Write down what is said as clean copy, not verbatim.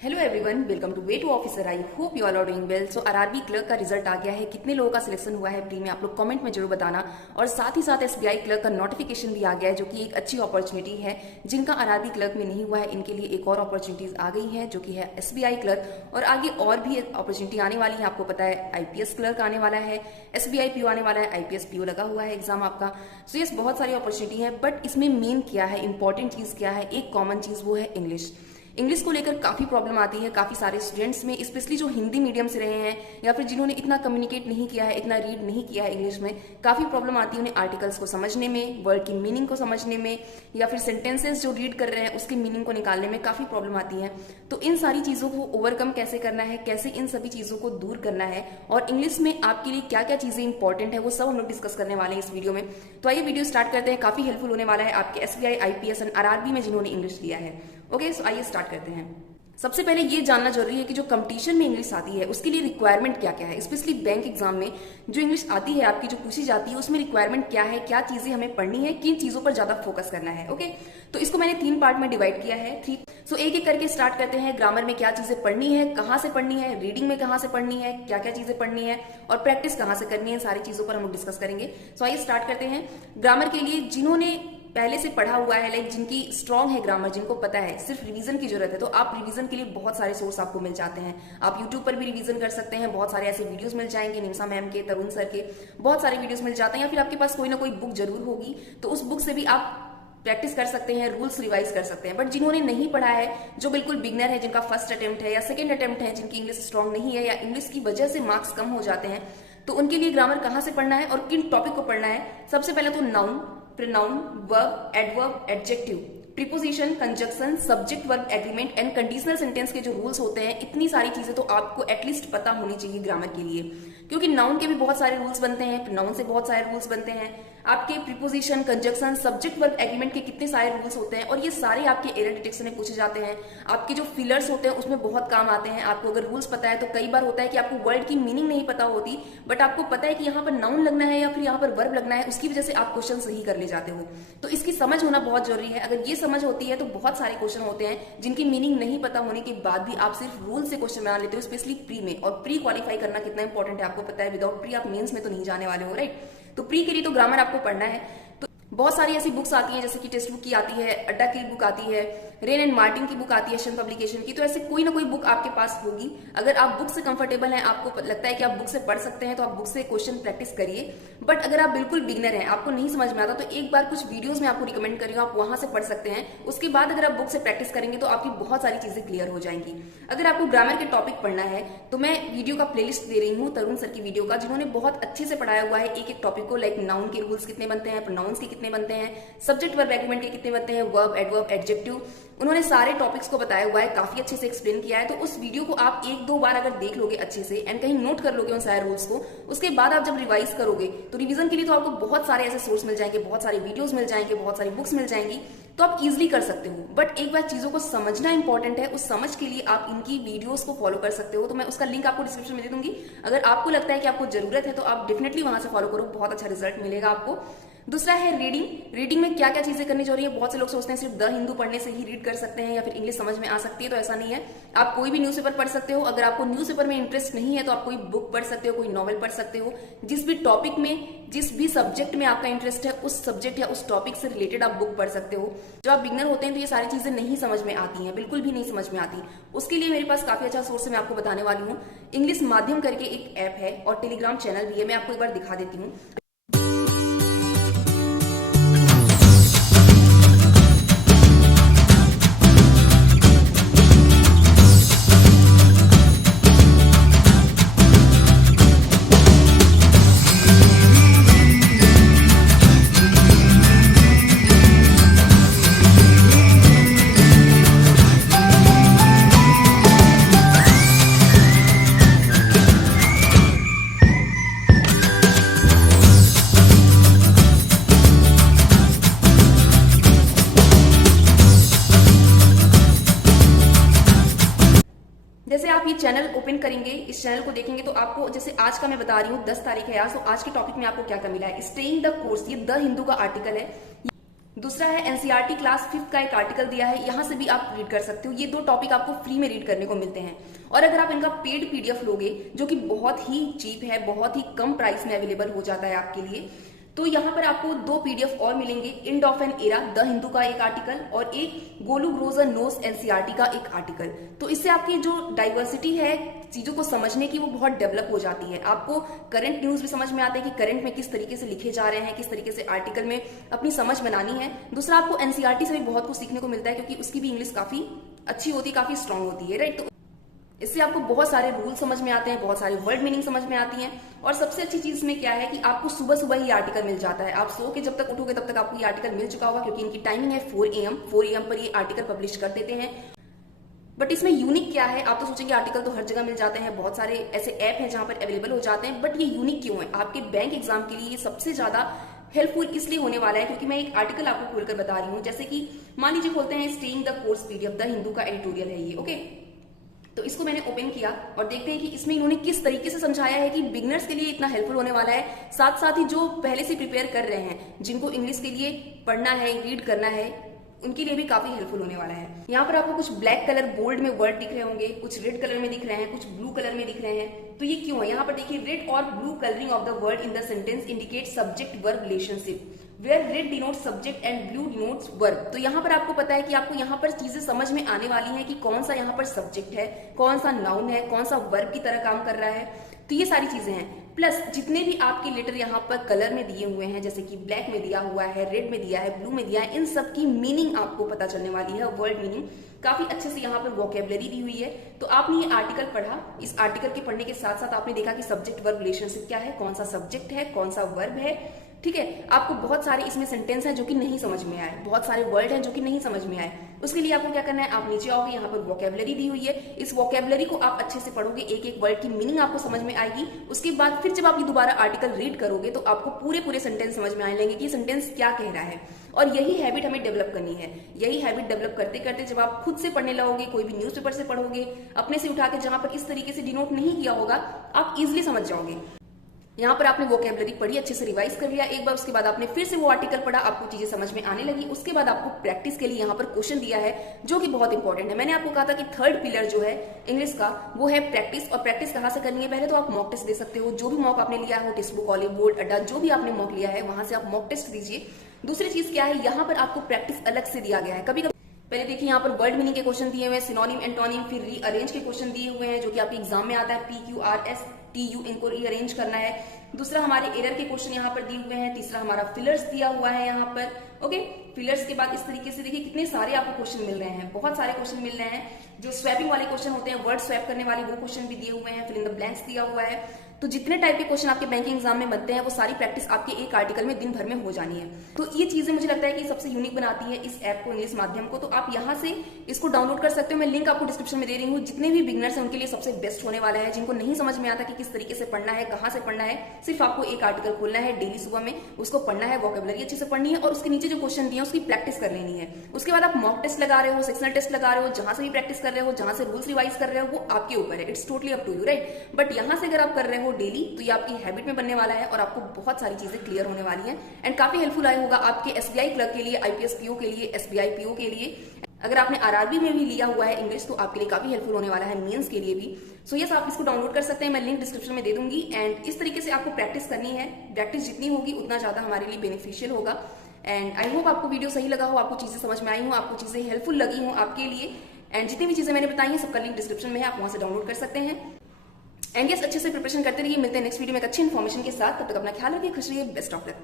Hello everyone, welcome to way to officer. I hope you all are doing well. So RRB clerk का result आ गया है। कितने लोगों का सिलेक्शन हुआ है प्री में, आप लोग कमेंट में जरूर बताना। और साथ ही साथ एसबीआई क्लर्क का नोटिफिकेशन भी आ गया है, जो कि एक अच्छी अपॉर्चुनिटी है। जिनका आरआरबी क्लर्क में नहीं हुआ है, इनके लिए एक और अपॉर्चुनिटीज आ गई है, जो कि है एसबीआई क्लर्क। और आगे और भी अपॉर्चुनिटी आने वाली है। आपको पता है आईपीएस क्लर्क आने वाला है, एसबीआई पीओ आने वाला है, आईपीएस पीओ लगा हुआ है एग्जाम आपका। सो यस, बहुत सारी अपॉर्चुनिटी है, बट इसमें मेन क्या है, इंपॉर्टेंट चीज क्या है, एक कॉमन चीज वो है इंग्लिश। इंग्लिश को लेकर काफी प्रॉब्लम आती है काफी सारे स्टूडेंट्स में, स्पेशली जो हिंदी मीडियम से रहे हैं या फिर जिन्होंने इतना कम्युनिकेट नहीं किया है, इतना रीड नहीं किया है इंग्लिश में। काफी प्रॉब्लम आती है उन्हें आर्टिकल्स को समझने में, वर्ड की मीनिंग को समझने में, या फिर सेंटेंसेस जो रीड कर रहे हैं उसकी मीनिंग को निकालने में काफी प्रॉब्लम आती है। तो इन सारी चीजों को ओवरकम कैसे करना है, कैसे इन सभी चीजों को दूर करना है, और इंग्लिश में आपके लिए क्या क्या चीजें इंपॉर्टेंट है, वो सब हम लोग डिस्कस करने वाले हैं इस वीडियो में। तो आइए वीडियो स्टार्ट करते हैं। काफी हेल्पफुल होने वाला है आपके एसबीआई, आईपीएस एंड आरआरबी में जिन्होंने इंग्लिश लिया है। ओके, सो आइए स्टार्ट करते हैं। सबसे पहले ये जानना जरूरी है कि जो कंपटीशन में इंग्लिश आती है उसके लिए रिक्वायरमेंट क्या क्या है। स्पेशली बैंक एग्जाम में जो इंग्लिश आती है आपकी, जो पूछी जाती है, उसमें रिक्वायरमेंट क्या है, क्या चीजें हमें पढ़नी है, किन चीजों पर ज्यादा फोकस करना है। ओके, तो इसको मैंने 3 पार्ट में डिवाइड किया है। सो एक एक करके स्टार्ट करते हैं। ग्रामर में क्या चीजें पढ़नी है, कहाँ से पढ़नी है, रीडिंग में कहाँ से पढ़नी है, क्या क्या चीजें पढ़नी है, और प्रैक्टिस कहाँ से करनी है, सारी चीजों पर हम लोग डिस्कस करेंगे। सो आइए स्टार्ट करते हैं। ग्रामर के लिए जिन्होंने पहले से पढ़ा हुआ है, लाइक जिनकी स्ट्रांग है ग्रामर, जिनको पता है, सिर्फ रिवीजन की जरूरत है, तो आप रिवीजन के लिए बहुत सारे सोर्स आपको मिल जाते हैं। आप यूट्यूब पर भी रिवीजन कर सकते हैं, बहुत सारे ऐसे वीडियोस मिल जाएंगे, निमिषा मैम के, तरुण सर के, बहुत सारे वीडियोस मिल जाते हैं। या फिर आपके पास कोई ना कोई बुक जरूर होगी, तो उस बुक से भी आप प्रैक्टिस कर सकते हैं, रूल्स रिवाइज कर सकते हैं। बट जिन्होंने नहीं पढ़ा है, जो बिल्कुल बिगनर है, जिनका फर्स्ट अटेम्प्ट है या सेकंड अटेम्प्ट है, जिनकी इंग्लिश स्ट्रांग नहीं है या इंग्लिश की वजह से मार्क्स कम हो जाते हैं, तो उनके लिए ग्रामर कहाँ से पढ़ना है और किन टॉपिक को पढ़ना है। सबसे पहले तो noun, pronoun, verb, adverb, adjective, preposition, conjunction, subject verb agreement and conditional sentence के जो रूल्स होते हैं, इतनी सारी चीजें तो आपको एटलीस्ट पता होनी चाहिए ग्रामर के लिए। क्योंकि नाउन के भी बहुत सारे रूल्स बनते हैं, प्रोनाउन से बहुत सारे रूल्स बनते हैं, आपके preposition, conjunction, subject verb agreement के कितने सारे रूल्स होते हैं, और ये सारे आपके एरर डिटेक्शन में पूछे जाते हैं। आपके जो फिलर्स होते हैं उसमें बहुत काम आते हैं। आपको अगर रूल्स पता है तो कई बार होता है कि आपको वर्ड की मीनिंग नहीं पता होती, बट आपको पता है कि यहाँ पर नाउन लगना है या फिर यहाँ पर वर्ब लगना है, उसकी वजह से आप क्वेश्चन सही कर ले जाते हो। तो इसकी समझ होना बहुत जरूरी है। अगर ये समझ होती है तो बहुत सारे क्वेश्चन होते हैं जिनकी मीनिंग नहीं पता होने के बाद भी आप सिर्फ रूल से क्वेश्चन बना लेते हो, स्पेशली प्री में। और प्री क्वालिफाई करना कितना इंपॉर्टेंट है आपको पता है। विदाउट प्री आप मेंस में तो नहीं जाने वाले हो, राइट। तो प्री के लिए तो ग्रामर आपको पढ़ना है। तो बहुत सारी ऐसी बुक्स आती हैं, जैसे कि टेक्स्ट बुक की आती है, अड्डा की बुक आती है, रेन एंड मार्टिन की बुक आती है, शन पब्लिकेशन की। तो ऐसे कोई ना कोई बुक आपके पास होगी। अगर आप बुक से कंफर्टेबल हैं, आपको लगता है कि आप बुक से पढ़ सकते हैं, तो आप बुक से क्वेश्चन प्रैक्टिस करिए। बट अगर आप बिल्कुल बिगनर हैं, आपको नहीं समझ में आता, तो एक बार कुछ वीडियोस में आपको रिकमेंड करेंगे, आप वहां से पढ़ सकते हैं। उसके बाद अगर आप बुक से प्रैक्टिस करेंगे तो आपकी बहुत सारी चीजें क्लियर हो जाएंगी। अगर आपको ग्रामर के टॉपिक पढ़ना है तो मैं वीडियो का प्लेलिस्ट दे रही हूँ तरुण सर की वीडियो का, जिन्होंने बहुत अच्छे से पढ़ाया हुआ है एक एक टॉपिक को। लाइक नाउन के रूल्स कितने बनते हैं, प्रोनाउंस के कितने बनते हैं, सब्जेक्ट वर्ब एग्रीमेंट के कितने बनते हैं, वर्ब, एडवर्ब, एडजेक्टिव, उन्होंने सारे टॉपिक्स को बताया हुआ है, काफी अच्छे से एक्सप्लेन किया है। तो उस वीडियो को आप 1-2 बार अगर देख लोगे अच्छे से एंड कहीं नोट कर लोगे उन सारे रूल्स को, उसके बाद आप जब रिवाइज करोगे तो रिवीजन के लिए तो आपको बहुत सारे ऐसे सोर्स मिल जाएंगे, बहुत सारे वीडियोस मिल जाएंगे, बहुत सारी बुक्स मिल जाएंगी, तो आप इजिली कर सकते हो। बट एक बार चीजों को समझना इंपॉर्टेंट है। उस समझ के लिए आप इनकी वीडियोस को फॉलो कर सकते हो। तो मैं उसका लिंक आपको डिस्क्रिप्शन में दे दूंगी। अगर आपको लगता है कि आपको जरूरत है तो आप डेफिनेटली वहां से फॉलो करो, बहुत अच्छा रिजल्ट मिलेगा आपको। दूसरा है रीडिंग। रीडिंग में क्या क्या चीजें करनी जरूरी है। बहुत से लोग सोचते हैं सिर्फ द हिंदू पढ़ने से ही रीड कर सकते हैं या फिर इंग्लिश समझ में आ सकती है, तो ऐसा नहीं है। आप कोई भी न्यूज़पेपर पढ़ सकते हो। अगर आपको न्यूज़पेपर में इंटरेस्ट नहीं है तो आप कोई बुक पढ़ सकते हो, कोई नॉवल पढ़ सकते हो। जिस भी टॉपिक में, जिस भी सब्जेक्ट में आपका इंटरेस्ट है, उस सब्जेक्ट या उस टॉपिक से रिलेटेड आप बुक पढ़ सकते हो। जब आप बिगनर होते हैं तो ये सारी चीजें नहीं समझ में आती हैं, बिल्कुल भी नहीं समझ में आती। उसके लिए मेरे पास काफी अच्छा सोर्स है, मैं आपको बताने वाली हूँ। इंग्लिश माध्यम करके एक ऐप है और टेलीग्राम चैनल भी है, मैं आपको एक बार दिखा देती हूँ। जैसे आप ये चैनल ओपन करेंगे, इस चैनल को देखेंगे तो आपको, जैसे आज का मैं बता रही हूँ 10 तारीख है आज, तो आज के टॉपिक में आपको क्या क्या मिला है। स्टेइंग द कोर्स, ये द हिंदू का आर्टिकल है। दूसरा है एनसीईआरटी क्लास 5 का एक आर्टिकल दिया है, यहां से भी आप रीड कर सकते हो। ये 2 टॉपिक आपको फ्री में रीड करने को मिलते हैं। और अगर आप इनका पेड पीडीएफ लोगे जो कि बहुत ही चीप है, बहुत ही कम प्राइस में अवेलेबल हो जाता है आपके लिए, तो यहाँ पर आपको 2 पीडीएफ और मिलेंगे। End of an era the Hindu का एक आर्टिकल और एक गोलू ग्रोजर नोस एनसीईआरटी का एक आर्टिकल। तो इससे आपकी जो डाइवर्सिटी है चीजों को समझने की वो बहुत डेवलप हो जाती है। आपको करंट न्यूज भी समझ में आते हैं कि करंट में किस तरीके से लिखे जा रहे हैं, किस तरीके से आर्टिकल में अपनी समझ बनानी है। दूसरा, आपको एनसीईआरटी से भी बहुत कुछ सीखने को मिलता है क्योंकि उसकी भी इंग्लिश काफी अच्छी होती है, काफी स्ट्रांग होती है, राइट। तो इससे आपको बहुत सारे रूल समझ में आते हैं, बहुत सारे वर्ड मीनिंग समझ में आती हैं। और सबसे अच्छी चीज इसमें क्या है कि आपको सुबह सुबह ही आर्टिकल मिल जाता है। आप सो के जब तक उठोगे तब तक आपको ये आर्टिकल मिल चुका होगा क्योंकि इनकी टाइमिंग है 4 AM पर ये आर्टिकल पब्लिश कर देते हैं। बट इसमें यूनिक क्या है, आप तो सोचेंगे आर्टिकल तो हर जगह मिल जाते हैं, बहुत सारे ऐसे ऐप हैं जहां पर अवेलेबल हो जाते हैं, बट ये यूनिक क्यों है? आपके बैंक एग्जाम के लिए ये सबसे ज्यादा हेल्पफुल इसलिए होने वाला है क्योंकि मैं एक आर्टिकल आपको खोलकर बता रही हूँ। जैसे कि मान लीजिए खोलते हैं staying the course PDF, the Hindu का एडिटोरियल है ये, ओके। तो इसको मैंने ओपन किया और देखते हैं कि इसमें इन्होंने किस तरीके से समझाया है कि बिगनर्स के लिए इतना हेल्पफुल होने वाला है। साथ साथ ही जो पहले से प्रिपेयर कर रहे हैं, जिनको इंग्लिश के लिए पढ़ना है, रीड करना है, उनके लिए भी काफी हेल्पफुल होने वाला है। यहाँ पर आपको कुछ ब्लैक कलर बोल्ड में वर्ड दिख रहे होंगे, कुछ रेड कलर में दिख रहे हैं, कुछ ब्लू कलर में दिख रहे हैं। तो ये क्यों है? यहाँ पर देखिए, रेड और blue colouring of the word in the sentence indicate subject verb relationship, where red denotes subject and blue denotes verb. तो यहाँ पर आपको पता है कि आपको यहाँ पर चीजें समझ में आने वाली हैं कि कौन सा यहाँ पर सब्जेक्ट है, कौन सा नाउन है, कौन सा वर्ब की तरह काम कर रहा है। तो ये सारी चीजें हैं। प्लस जितने भी आपके लेटर यहाँ पर कलर में दिए हुए हैं, जैसे कि ब्लैक में दिया हुआ है, रेड में दिया है, ब्लू में दिया है, इन सब की मीनिंग आपको पता चलने वाली है, वर्ड मीनिंग काफी अच्छे से यहाँ पर वोकेबलरी दी हुई है। तो आपने ये आर्टिकल पढ़ा, इस आर्टिकल के पढ़ने के साथ साथ आपने देखा कि सब्जेक्ट वर्ब रिलेशनशिप क्या है, कौन सा सब्जेक्ट है, कौन सा वर्ब है, ठीक है। आपको बहुत सारे इसमें सेंटेंस हैं जो कि नहीं समझ में आए, बहुत सारे वर्ड हैं जो कि नहीं समझ में आए। उसके लिए आपको क्या करना है, आप नीचे आओगे, यहाँ पर वोकेबलरी दी हुई है, इस वोकेबलरी को आप अच्छे से पढ़ोगे, एक एक वर्ड की मीनिंग आपको समझ में आएगी। उसके बाद फिर जब आप ये दोबारा आर्टिकल रीड करोगे तो आपको पूरे पूरे सेंटेंस समझ में आने लगेंगे कि सेंटेंस क्या कह रहा है। और यही हैबिट हमें डेवलप करनी है। यही हैबिट डेवलप करते करते जब आप खुद से पढ़ने लगोगे, कोई भी न्यूज़पेपर से पढ़ोगे, अपने से उठा के जहां पर इस तरीके से डिनोट नहीं किया होगा, आप इजिली समझ जाओगे। यहाँ पर आपने वोकेबलरी पढ़ी, अच्छे से रिवाइज कर लिया एक बार, उसके बाद आपने फिर से वो आर्टिकल पढ़ा, आपको चीजें समझ में आने लगी। उसके बाद आपको प्रैक्टिस के लिए यहाँ पर क्वेश्चन दिया है जो कि बहुत इंपॉर्टेंट है। मैंने आपको कहा था कि 3rd पिलर जो है इंग्लिश का वो है प्रैक्टिस। और प्रैक्टिस कहाँ से करनी है? पहले तो आप मॉक टेस्ट दे सकते हो, जो भी मॉक आपने लिया हो, टेक्स्ट बुक, कॉलेज, बोर्ड, अड्डा, जो भी आपने मॉक लिया है वहां से आप मॉक टेस्ट दीजिए। दूसरी चीज क्या है, यहाँ पर आपको प्रैक्टिस अलग से दिया गया है। कभी कभी पहले देखिए यहाँ पर वर्ड मीनिंग के क्वेश्चन दिए हुए हैं, सिनोनिम, एंटोनिम, फिर रीअरेंज के क्वेश्चन दिए हुए हैं जो कि आपके एग्जाम में आता है, PQRSTU, इनको रीअरेंज करना है। दूसरा हमारे एरर के क्वेश्चन यहाँ पर दिए हुए हैं। तीसरा हमारा फिलर्स दिया हुआ है यहाँ पर, ओके। फिलर्स के बाद इस तरीके से देखिए कितने सारे आपको क्वेश्चन मिल रहे हैं, बहुत सारे क्वेश्चन मिल रहे हैं। जो स्वैपिंग वाले क्वेश्चन होते हैं, वर्ड स्वैप करने वाले, वो क्वेश्चन भी दिए हुए हैं, फिल इन द ब्लैंक्स दिया हुआ है। तो जितने टाइप के क्वेश्चन आपके बैंकिंग एग्जाम में बनते हैं वो सारी प्रैक्टिस आपके एक आर्टिकल में दिन भर में हो जानी है। तो ये चीजें मुझे लगता है कि सबसे यूनिक बनाती है इस ऐप को, इंग्लिश माध्यम को। तो आप यहाँ से इसको डाउनलोड कर सकते हो, मैं लिंक आपको डिस्क्रिप्शन में दे रही हूँ। जितने भी बिगनर्स हैं उनके लिए सबसे बेस्ट होने वाला है, जिनको नहीं समझ में आता कि किस तरीके से पढ़ना है, कहाँ से पढ़ना है। सिर्फ आपको एक आर्टिकल खोलना है, डेली सुबह में उसको पढ़ना है, वोकेबलरी अच्छे से पढ़नी है और उसके नीचे जो क्वेश्चन दिए हैं उसकी प्रैक्टिस कर लेनी है। उसके बाद आप मॉक टेस्ट लगा रहे हो, सेक्शनल टेस्ट लगा रहे हो, जहां से भी प्रैक्टिस कर रहे हो, जहां से रूल्स रिवाइज कर रहे हो, वो आपके ऊपर है, it's totally up to you, right. But यहाँ से अगर आप कर रहे हो डेली तो ये आपकी हैबिट में बनने वाला है और आपको बहुत सारी चीजें क्लियर होने वाली हैं एंड काफी हेल्पफुल आया होगा आपके SBI क्लर्क के लिए, IPS PO के लिए, SBI PO के लिए। अगर आपने RRB में भी लिया हुआ है इंग्लिश तो आपके लिए काफी हेल्पफुल होने वाला है, मेंस के लिए भी। सो यस, आप इसको डाउनलोड कर सकते हैं, मैं लिंक डिस्क्रिप्शन में दे दूंगी। एंड इस तरीके से आपको प्रैक्टिस करनी है, प्रैक्टिस जितनी होगी उतना ज्यादा हमारे लिए बेनिफिशियल होगा। एंड आई होप आपको वीडियो सही लगा हो, आपको चीजें समझ में आई हो, आपको चीजें हेल्पफुल लगी हो आपके लिए। एंड जितनी भी चीजें मैंने बताई हैं सबका लिंक डिस्क्रिप्शन में है, आप वहां से डाउनलोड कर सकते हैं। एंड यस, अच्छे से प्रिपरेशन करते रहिए। मिलते हैं नेक्स्ट वीडियो में एक अच्छी इन्फॉर्मेशन के साथ। तब तक अपना ख्याल रखिए, खुश रहिए, बेस्ट ऑफ लक।